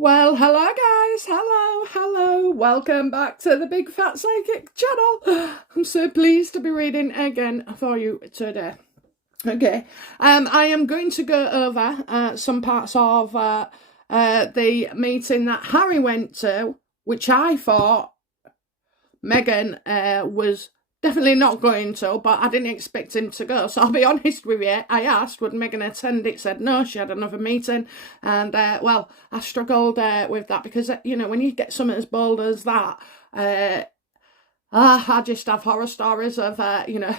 Well, hello guys, hello, welcome back to the Big Fat Psychic channel. I'm so pleased to be reading again for you today. Okay, I am going to go over some parts of the meeting that Harry went to, which I thought Meghan was definitely not going to, but I didn't expect him to go. So I'll be honest with you, I asked, would Meghan attend? It said no, she had another meeting. And, well, I struggled with that because, you know, when you get something as bold as that, I just have horror stories of, you know,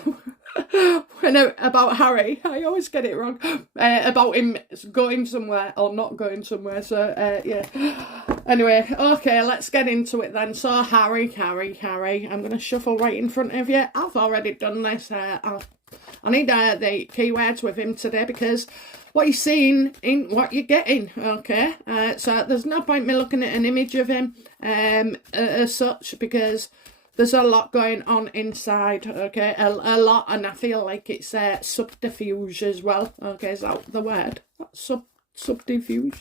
about Harry. I always get it wrong. About him going somewhere or not going somewhere. So, yeah. Anyway, okay, let's get into it then. So, Harry. I'm going to shuffle right in front of you. I've already done this. I need the keywords with him today because what you're seeing ain't what you're getting, okay? So, there's no point me looking at an image of him as such because there's a lot going on inside, okay? A lot, and I feel like it's subterfuge as well, okay? Is that the word? Subterfuge?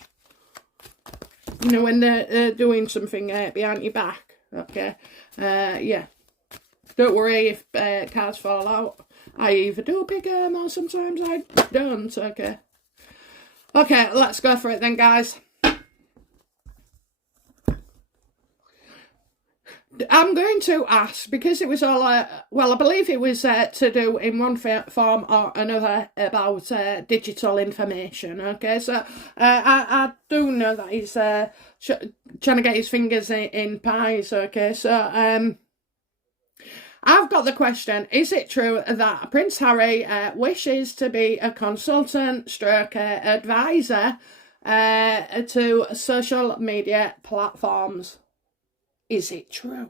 You know, when they're doing something behind your back, okay? Yeah. Don't worry if cards fall out. I either do pick them or sometimes I don't, okay? Okay, let's go for it then, guys. I'm going to ask, because it was all, well, I believe it was to do in one form or another about digital information, okay? So I do know that he's trying to get his fingers in pies, okay? So I've got the question, is it true that Prince Harry wishes to be a consultant stroke advisor to social media platforms? Is it true?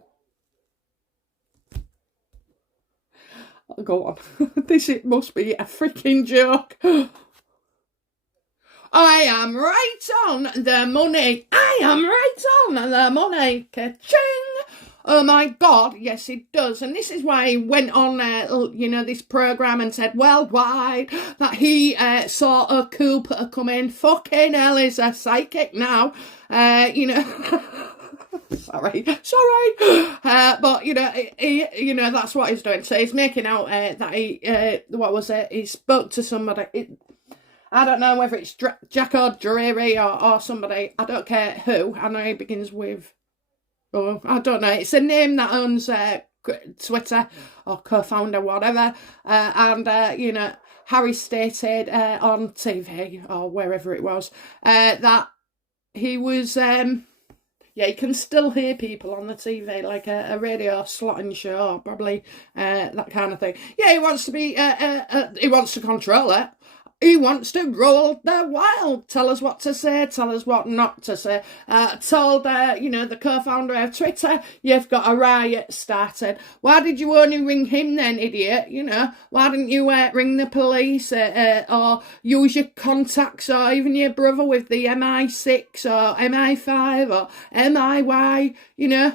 Go on. This must be a freaking joke. I am right on the money. I am right on the money. Ka-ching! Oh my God, yes it does. And this is why he went on, you know, this programme and said worldwide that he saw a coup coming. Fucking hell, he's a psychic now. You know... Sorry, but you know, that's what he's doing. So he's making out that he, what was it? He spoke to somebody. I don't know whether it's Jacko Drury or somebody. I don't care who. I know he begins with. Oh, I don't know. It's a name that owns Twitter or co-founder, whatever. And you know, Harry stated on TV or wherever it was that he was. Yeah, you can still hear people on the TV, like a radio slotting show, probably that kind of thing. Yeah, he wants to be, he wants to control it. He wants to rule the world. Tell us what to say, tell us what not to say. Told, you know, the co-founder of Twitter, you've got a riot started. Why did you only ring him then, idiot? You know, why didn't you ring the police or use your contacts or even your brother with the MI6 or MI5 or MIY, you know?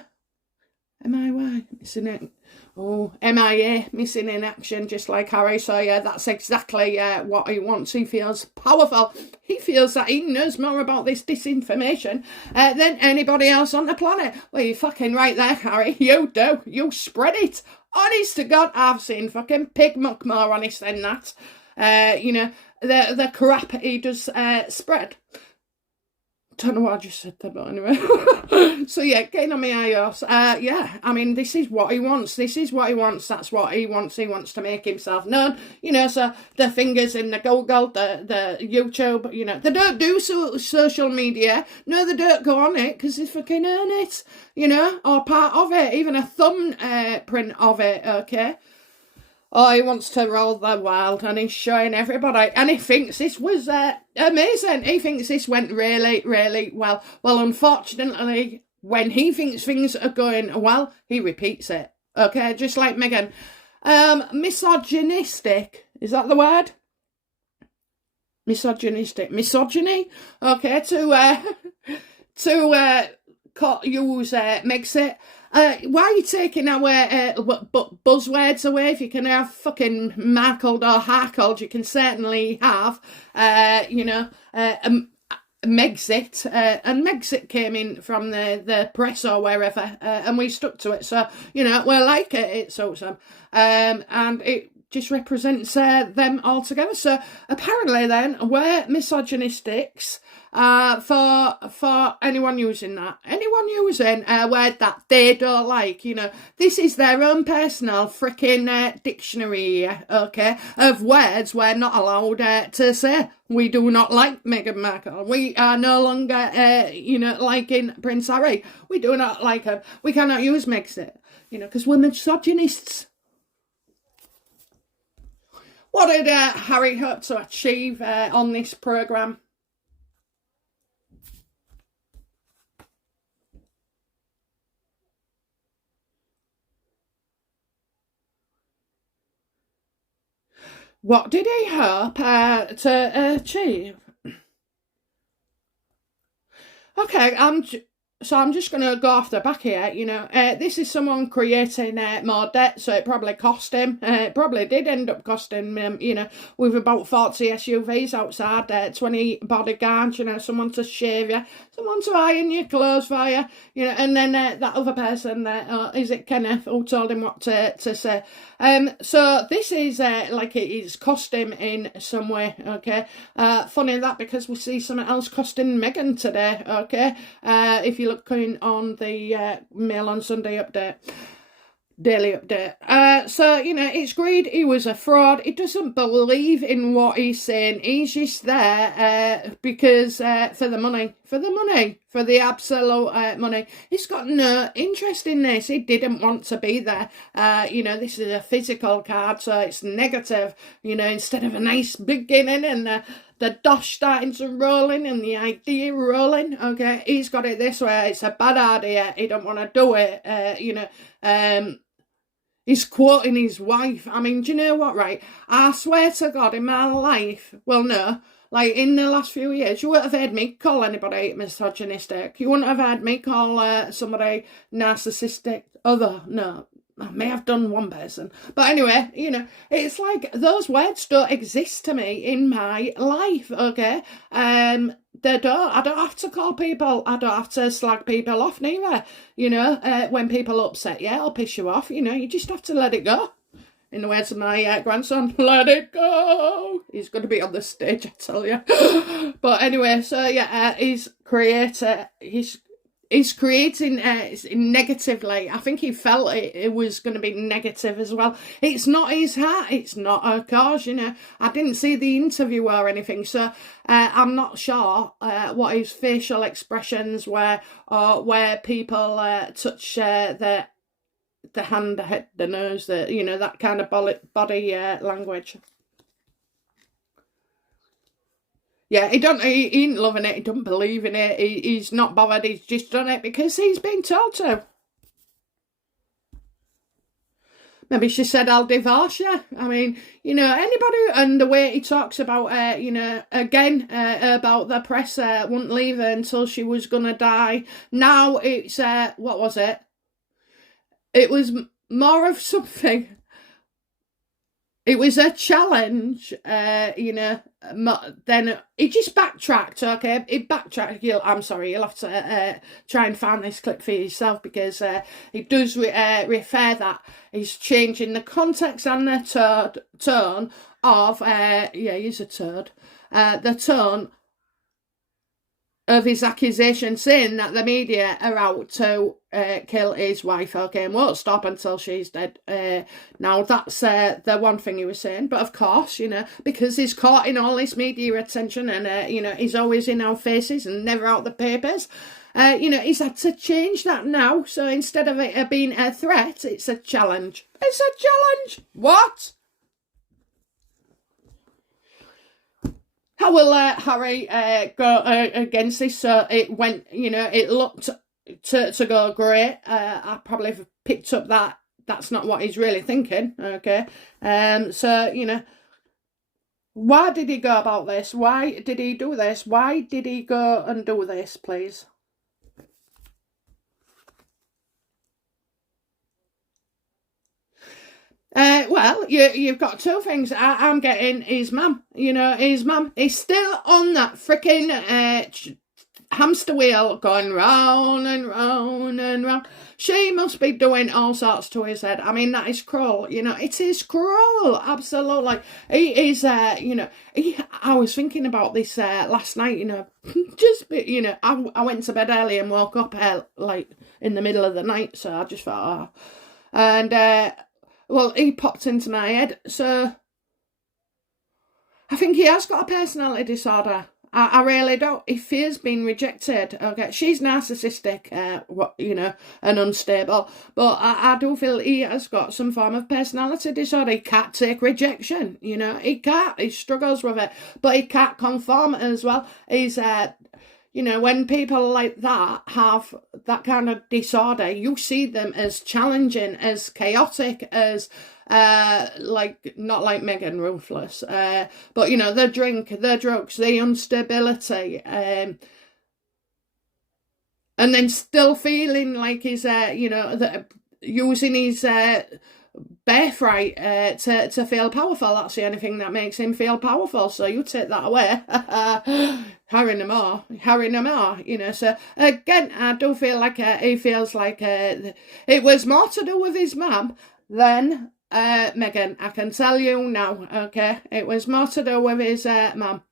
MIY, isn't it? Oh, MIA, missing in action, just like Harry. So, yeah, that's exactly what he wants. He feels powerful. He feels that he knows more about this disinformation than anybody else on the planet. Well, you're fucking right there, Harry. You do. You spread it. Honest to God, I've seen fucking pig muck more honest than that. You know, the crap he does spread. Don't know what I just said there, but anyway. So yeah, getting on my iOS. Yeah, I mean, this is what he wants. This is what he wants. That's what he wants. He wants to make himself known. You know, so the fingers in the Google, the YouTube, you know, they don't do social media. No, they don't go on it because they fucking earn it, you know, or part of it, even a thumbprint of it, okay? Oh, he wants to roll the world and he's showing everybody. And he thinks this was amazing. He thinks this went really, really well. Well, unfortunately, when he thinks things are going well, he repeats it. Okay, just like Meghan. Misogynistic. Is that the word? Misogynistic. Misogyny? Okay, to use makes it. Why are you taking our buzzwords away? If you can have fucking markled or harkled, you can certainly have, you know, Megxit, and Megxit came in from the press or wherever, and we stuck to it. So, you know, we like it, it's awesome. And it just represents them all together. So apparently then, we're misogynistics for anyone using that. Anyone using a word that they don't like, you know. This is their own personal freaking dictionary, okay, of words we're not allowed to say. We do not like Meghan Markle. We are no longer, you know, liking Prince Harry. We do not like him. We cannot use Megxit, you know, because we're misogynists. What did Harry hope to achieve on this programme? What did he hope to achieve? Okay, so I'm just going to go off the back here, you know. This is someone creating more debt, so it probably cost him. It probably did end up costing him, you know, with about 40 SUVs outside, 20 bodyguards, you know, someone to shave you, someone to iron your clothes for you, you know, and then that other person, is it Kenneth, who told him what to say. So this is like it is cost him in some way, okay. Funny that, because we see something else costing Meghan today, okay. If you look on the Mail on Sunday update, daily update. So, you know, it's greed. He was a fraud. He doesn't believe in what he's saying. He's just there because for the money, for the absolute money. He's got no interest in this. He didn't want to be there. You know, this is a physical card, so it's negative, you know, instead of a nice beginning and the dosh starting to rolling and the idea rolling, okay, he's got it this way. It's a bad idea. He don't want to do it, you know. He's quoting his wife. I mean, do you know what, right? I swear to God, in my life, well, no, like in the last few years, you wouldn't have heard me call anybody misogynistic. You wouldn't have heard me call somebody narcissistic. No. I may have done one person. But anyway, you know, it's like those words don't exist to me in my life, okay? They don't. I don't have to call people. I don't have to slag people off neither. You know, when people upset you or piss you off, you know, you just have to let it go. In the words of my grandson, let it go. He's going to be on the stage, I tell you. But anyway, so yeah, he's creating negatively. I think he felt it was going to be negative as well. It's not his heart. It's not her cause, you know. I didn't see the interview or anything, so I'm not sure what his facial expressions were or where people touch the hand, the head, the nose, you know, that kind of body language. Yeah, he ain't loving it. He don't believe in it. He's not bothered. He's just done it because he's been told to. Maybe she said, I'll divorce you. I mean, you know, anybody, and the way he talks about, you know, again, about the press wouldn't leave her until she was going to die. Now it's, what was it? It was more of something. It was a challenge, you know. Then he just backtracked, okay? He backtracked. I'm sorry, you'll have to try and find this clip for yourself, because it does refer that he's changing the context and the tone of, yeah, he's a turd, the tone of his accusation, saying that the media are out to kill his wife, okay, and won't stop until she's dead. Now, that's the one thing he was saying. But of course, you know, because he's caught in all this media attention and, you know, he's always in our faces and never out the papers, you know, he's had to change that now. So instead of it being a threat, it's a challenge. It's a challenge. What? How will Harry go against this? So it went, you know, it looked to go great. I probably have picked up that that's not what he's really thinking, okay? So, you know, why did he go about this? Why did he do this? Why did he go and do this, please? Well, you've got two things. I'm getting his mum. His mum is still on that freaking hamster wheel going round and round and round. She must be doing all sorts to his head. I mean, that is cruel. It is cruel. Absolutely. He is, I was thinking about this last night, I went to bed early and woke up like in the middle of the night. So I just thought, and, well, he popped into my head. So I think he has got a personality disorder. I really don't. He fears being rejected. Okay, she's narcissistic, and unstable. But I do feel he has got some form of personality disorder. He can't take rejection. He can't. He struggles with it, but he can't conform as well. He's when people like that have that kind of disorder, you see them as challenging, as chaotic, as not like Megan, ruthless, but the drink, the drugs, the instability, and then still feeling like he's using his birthright to feel powerful. That's the only thing that makes him feel powerful. So you take that away, Harry no more. So again, I do feel like he feels like it was more to do with his mum than Megan. I can tell you now. Okay, it was more to do with his mum.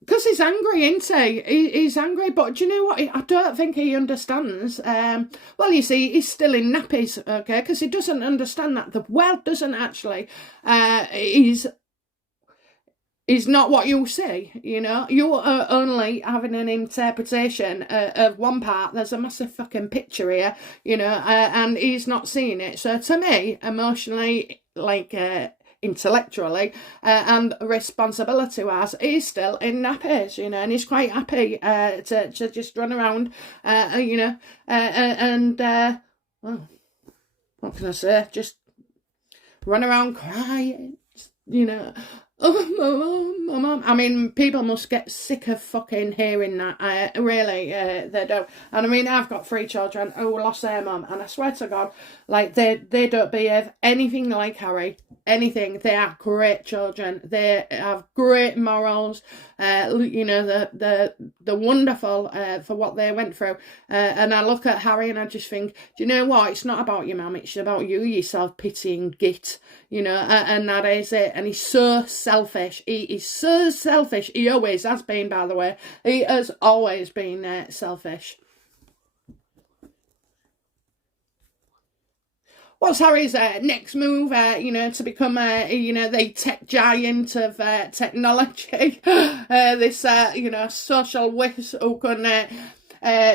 Because he's angry, isn't he? He's angry, but do you know what? I don't think he understands. Well, you see, he's still in nappies, okay? Because he doesn't understand that the world doesn't actually. Is not what you see, You are only having an interpretation of one part. There's a massive fucking picture here, and he's not seeing it. So to me, emotionally, intellectually and responsibility-wise, he's still in nappies, and he's quite happy to just run around, well, what can I say? Just run around crying, Oh, my mum. I mean, people must get sick of fucking hearing that. Really, they do. And I mean, I've got 3 children who lost their mum, and I swear to God, they don't behave anything like Harry. Anything. They are great children. They have great morals. The wonderful for what they went through. And I look at Harry and I just think, do you know what? It's not about your mum. It's about you self-pitying git. And that is it. And he's so selfish. He is so selfish. He always has been, by the way. He has always been selfish. What's Harry's next move, to become, the tech giant of technology? This, social whiz who can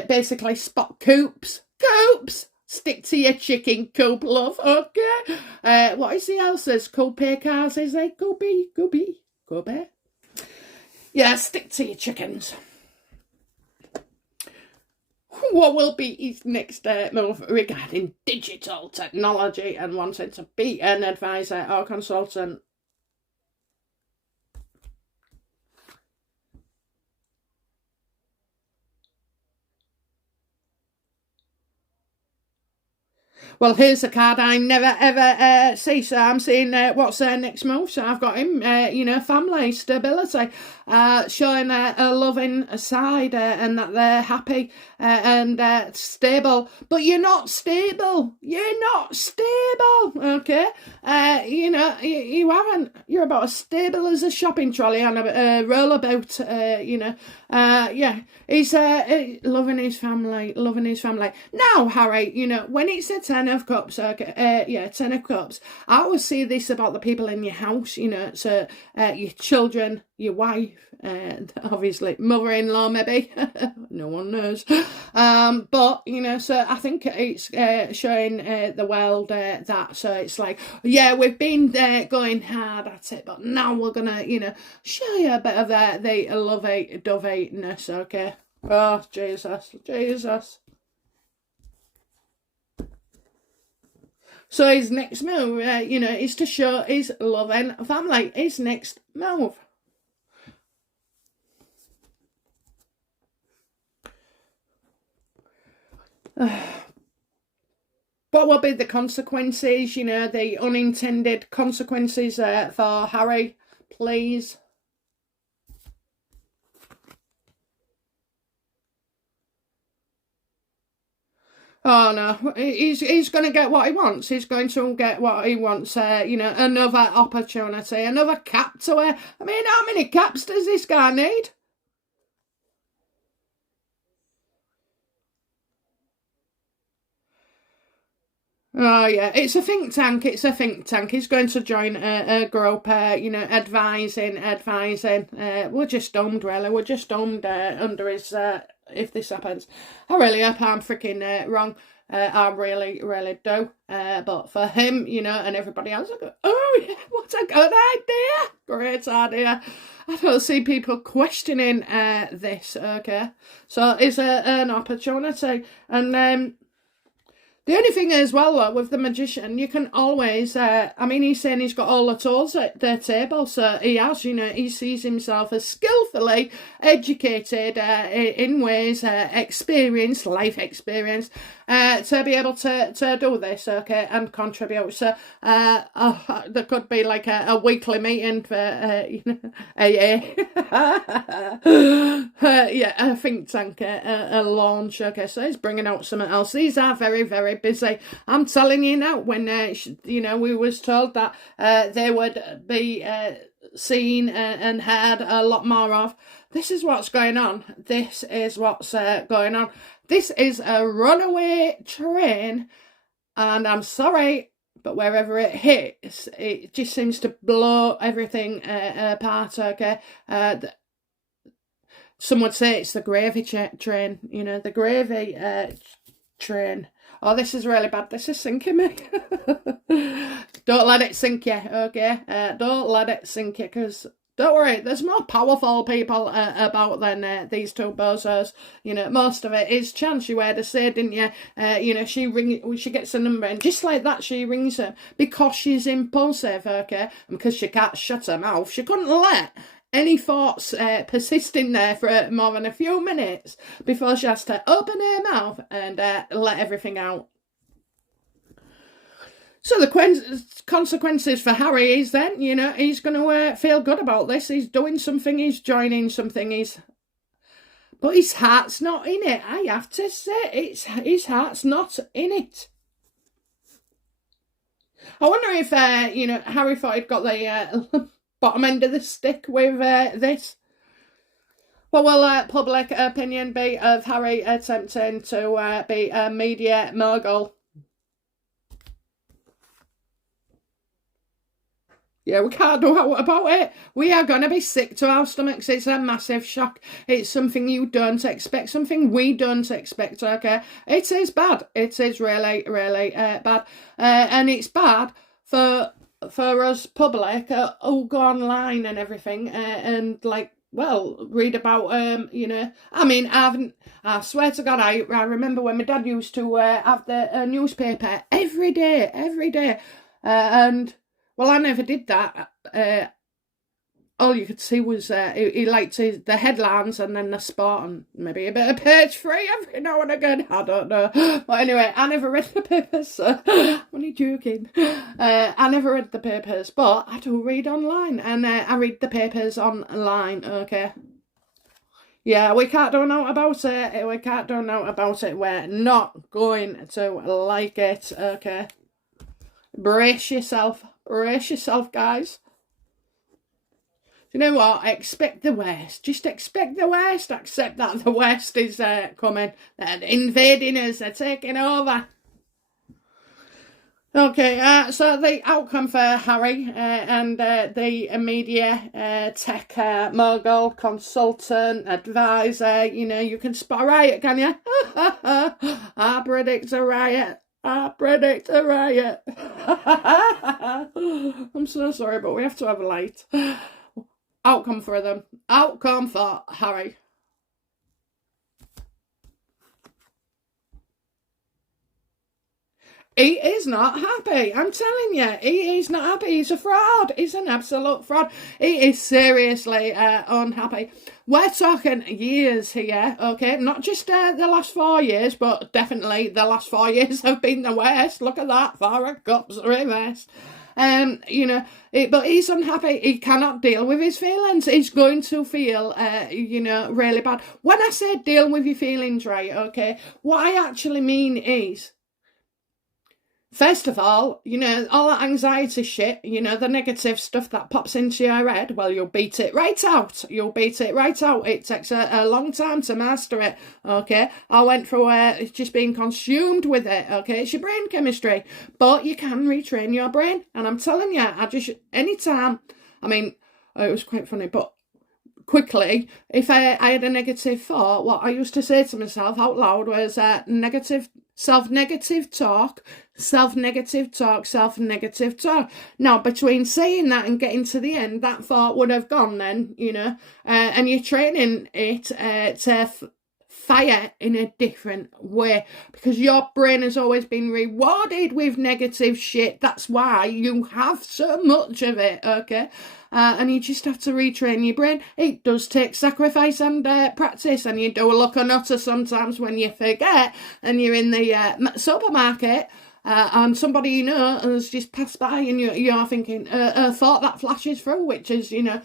basically spot coops. Coops! Stick to your chicken coop, love, okay? What is the else? There's coupe cars, is there? Coupe? Yeah, stick to your chickens. What will be his next move regarding digital technology and wanting to be an advisor or consultant? Well, here's a card I never ever see. So I'm seeing what's their next move. So I've got him, family, stability, showing a loving side and that they're happy and stable. But you're not stable. You're not stable, okay? You haven't. You're about as stable as a shopping trolley on a rollerboat, yeah. He's loving his family. Now, Harry, when it's a 10 of cups, 10 of cups, I always say this about the people in your house, so your children, your wife, obviously mother-in-law maybe, no one knows, but so I think it's showing the world that, so it's like, yeah, we've been going hard at it, but now we're gonna show you a bit of the lovey-dovey-ness, okay? Oh, Jesus. So his next move, is to show his loving family. His next move. What will be the consequences, you know, the unintended consequences for Harry, please? Oh no, he's going to get what he wants. He's going to get what he wants. You know, another opportunity, another cap to wear. I mean, how many caps does this guy need? Oh yeah, it's a think tank. It's a think tank. He's going to join a group, you know, advising. We're just doomed, really. We're just doomed under his. If this happens, I really hope I'm freaking wrong. I really, really do. But for him, you know, and everybody else, I go, oh yeah, what a good idea! Great idea. I don't see people questioning this. Okay, so it's an opportunity, and the only thing as well with the magician, you can always, I mean, he's saying he's got all the tools at the table, so he has, you know, he sees himself as skillfully educated in ways, experience, life experience, to be able to do this, okay, and contribute. So there could be like a weekly meeting for, you know, AA. Yeah, a think tank, a launch, okay, so he's bringing out something else. These are very, very busy. I'm telling you now, when, you know, we was told that they would be seen and heard a lot more of. This is what's going on. This is what's going on. This is a runaway train, and I'm sorry, but wherever it hits, it just seems to blow everything apart, okay? Some would say it's the gravy train, you know, the gravy train. Oh, this is really bad. This is sinking me. Don't let it sink you, okay? Don't let it sink you, because don't worry, there's more powerful people about than these two bozos. You know, most of it is chance. You heard her say, didn't you? You know, she gets a number, and just like that, she rings her because she's impulsive, okay? And because she can't shut her mouth, she couldn't let any thoughts persist in there for more than a few minutes before she has to open her mouth and let everything out. So the consequences for Harry is then, you know, he's going to feel good about this. He's doing something, he's joining something, but his heart's not in it. I have to say, his heart's not in it. I wonder if, you know, Harry thought he'd got the bottom end of the stick with this. What will public opinion be of Harry attempting to be a media mogul? Yeah, we can't do out about it. We are going to be sick to our stomachs. It's a massive shock. It's something you don't expect, something we don't expect, okay? It is bad. It is really, really bad. And it's bad for us public who go online and everything and like, well, read about, you know, I mean, I swear to God, I remember when my dad used to have the newspaper every day, and well, I never did that. All you could see was he liked the headlines and then the sport and maybe a bit of page 3 every now and again. I don't know. But anyway, I never read the papers. So I'm only joking. I never read the papers, but I do read online, and I read the papers online, okay? Yeah, we can't do nothing about it. We can't do nothing about it. We're not going to like it, okay? Brace yourself, guys. You know what? Expect the worst. Just expect the worst. Accept that the worst is coming. They're invading us. They're taking over. Okay, so the outcome for Harry and the media tech mogul, consultant, advisor, you know, you can spot a riot, can you? I predict a riot. I'm so sorry, but we have to have a light. Outcome for them. Outcome for Harry. He is not happy. I'm telling you, he is not happy. He's a fraud. He's an absolute fraud. He is seriously unhappy. We're talking years here, okay? Not just the last 4 years, but definitely the last 4 years have been the worst. Look at that, 4 cups reversed. But he's unhappy. He cannot deal with his feelings. He's going to feel, really bad. When I say deal with your feelings, right, okay, what I actually mean is, first of all, all that anxiety shit, the negative stuff that pops into your head, well, you'll beat it right out. You'll beat it right out. It takes a long time to master it, okay? I went through just being consumed with it, okay? It's your brain chemistry. But you can retrain your brain. And I'm telling you, anytime, it was quite funny, but quickly, if I had a negative thought, what I used to say to myself out loud was self-negative talk. Now, between saying that and getting to the end, that thought would have gone then, and you're training it to fire in a different way, because your brain has always been rewarded with negative shit. That's why you have so much of it, okay? And you just have to retrain your brain. It does take sacrifice and practice, and you do look a nutter sometimes when you forget and you're in the supermarket and somebody has just passed by, and you're thinking a thought that flashes through, which is, why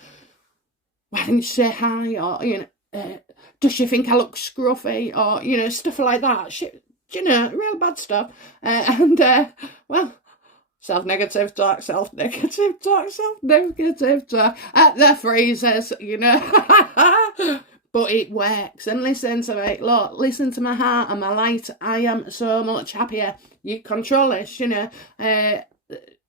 didn't you say hi, or does she think I look scruffy, or stuff like that. Shit, real bad stuff. Self-negative talk. The phrases, But it works. And listen to me. Look, listen to my heart and my light. I am so much happier. You control this,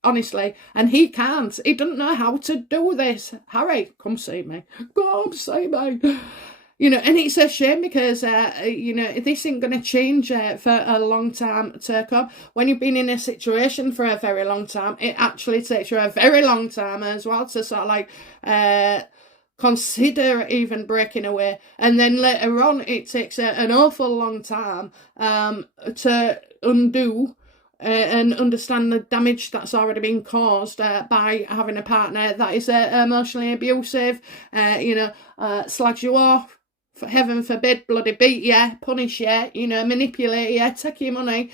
honestly. And he can't. He doesn't know how to do this. Harry, come see me. Come see me. And it's a shame because, this ain't going to change for a long time to come. When you've been in a situation for a very long time, it actually takes you a very long time as well to sort of consider even breaking away. And then later on, it takes an awful long time to undo and understand the damage that's already been caused by having a partner that is emotionally abusive, slags you off, for heaven forbid, bloody beat you, punish you, manipulate you, take your money,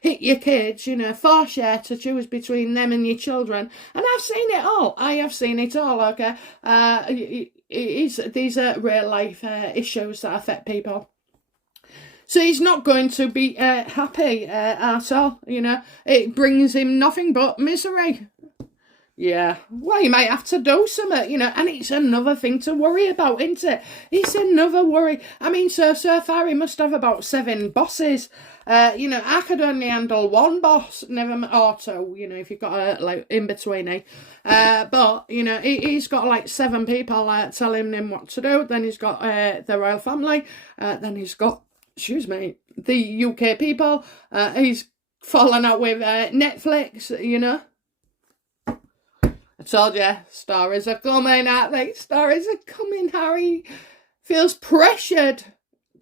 hit your kids, force you to choose between them and your children. And I've seen it all. I have seen it all, okay? These are real life issues that affect people. So he's not going to be happy at all, It brings him nothing but misery. Yeah, well, you might have to do something, and it's another thing to worry about, isn't it? It's another worry. So far he must have about 7 bosses. I could only handle 1 boss, or 2, if you've got a, in-betweeny. But, he's got 7 people telling him what to do. Then he's got the royal family. Then he's got, the UK people. He's fallen out with Netflix, I told you, stories are coming, aren't they? Stories are coming. Harry feels pressured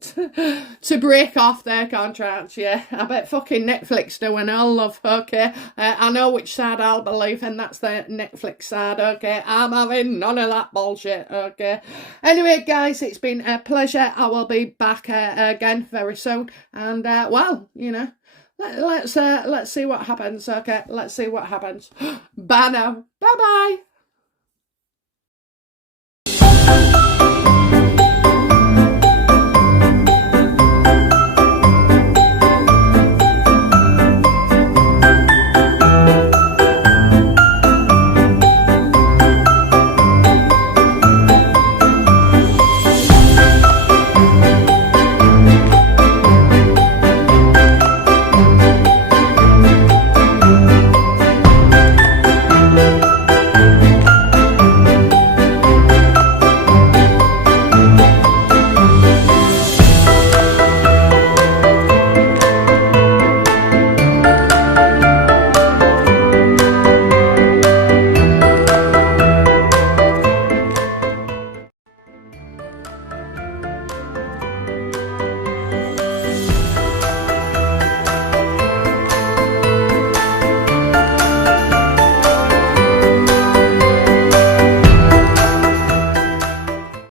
to break off their contract, yeah. I bet fucking Netflix do, and I'll love, okay? I know which side I'll believe, and that's the Netflix side, okay? I'm having none of that bullshit, okay? Anyway, guys, it's been a pleasure. I will be back again very soon, and, let's see what happens, okay? Let's see what happens. Bye now. Bye-bye.